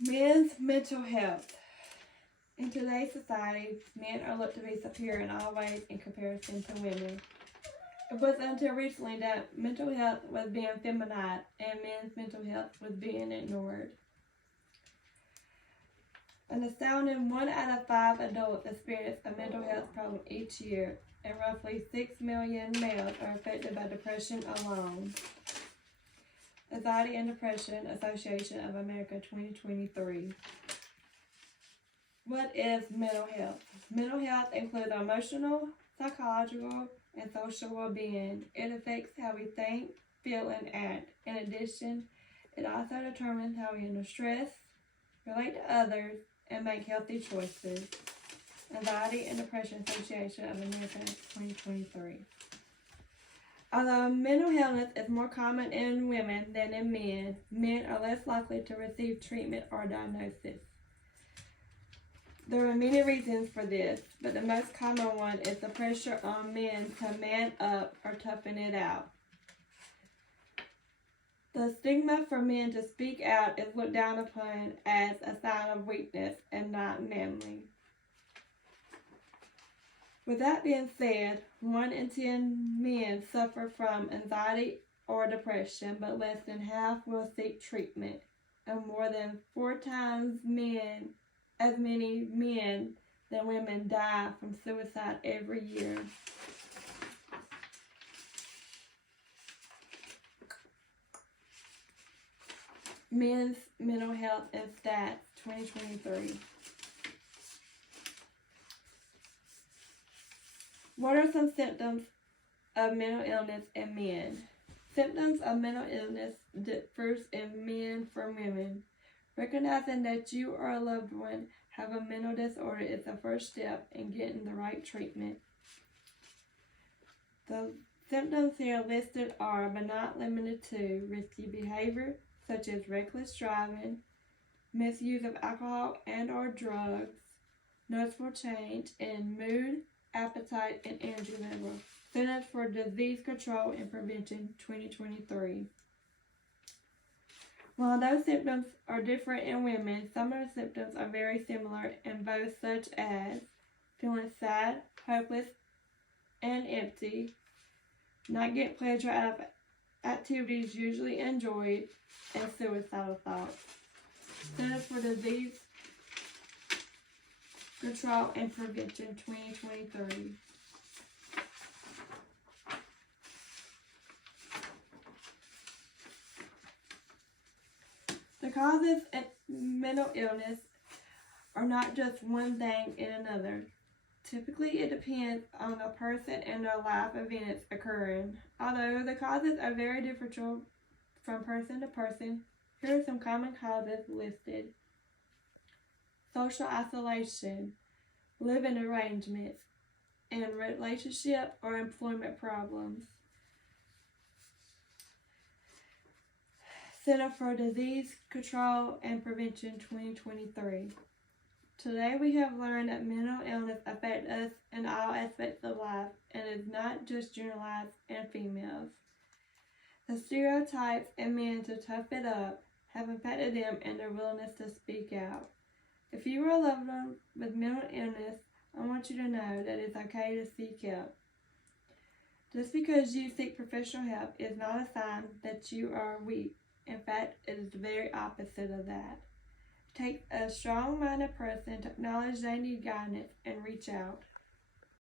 Men's mental health. In today's society, men are looked to be superior in all ways in comparison to women. It wasn't until recently that mental health was being feminized and men's mental health was being ignored. An astounding 1 out of 5 adults experience a mental health problem each year, and roughly 6 million males are affected by depression alone. Anxiety and Depression Association of America 2023. What is mental health? Mental health includes emotional, psychological, and social well-being. It affects how we think, feel, and act. In addition, it also determines how we handle stress, relate to others, and make healthy choices. Anxiety and Depression Association of America 2023. Although mental illness is more common in women than in men, men are less likely to receive treatment or diagnosis. There are many reasons for this, but the most common one is the pressure on men to man up or toughen it out. The stigma for men to speak out is looked down upon as a sign of weakness and not manly. With that being said, 1 in 10 men suffer from anxiety or depression, but less than half will seek treatment, and more than 4 times as many men than women die from suicide every year. Men's Mental Health and Stats 2023. What are some symptoms of mental illness in men? Symptoms of mental illness differ in men from women. Recognizing that you or a loved one have a mental disorder is the first step in getting the right treatment. The symptoms here listed are, but not limited to, risky behavior, such as reckless driving, misuse of alcohol and/or drugs, noticeable change in mood, appetite, and energy level. Centers for Disease Control and Prevention 2023. While those symptoms are different in women, some of the symptoms are very similar in both, such as feeling sad, hopeless, and empty, not getting pleasure out of activities usually enjoyed, and suicidal thoughts. Centers for Disease Control and Prevention 2023. The causes of mental illness are not just one thing and another. Typically, it depends on the person and their life events occurring. Although the causes are very different from person to person, here are some common causes listed. Social isolation, living arrangements, and relationship or employment problems. Center for Disease Control and Prevention 2023. Today we have learned that mental illness affects us in all aspects of life and is not just generalized in females. The stereotypes in men to tough it up have impacted them and their willingness to speak out. If you are a loved one with mental illness, I want you to know that it's okay to seek help. Just because you seek professional help is not a sign that you are weak. In fact, it is the very opposite of that. It takes a strong-minded person to acknowledge they need guidance and reach out.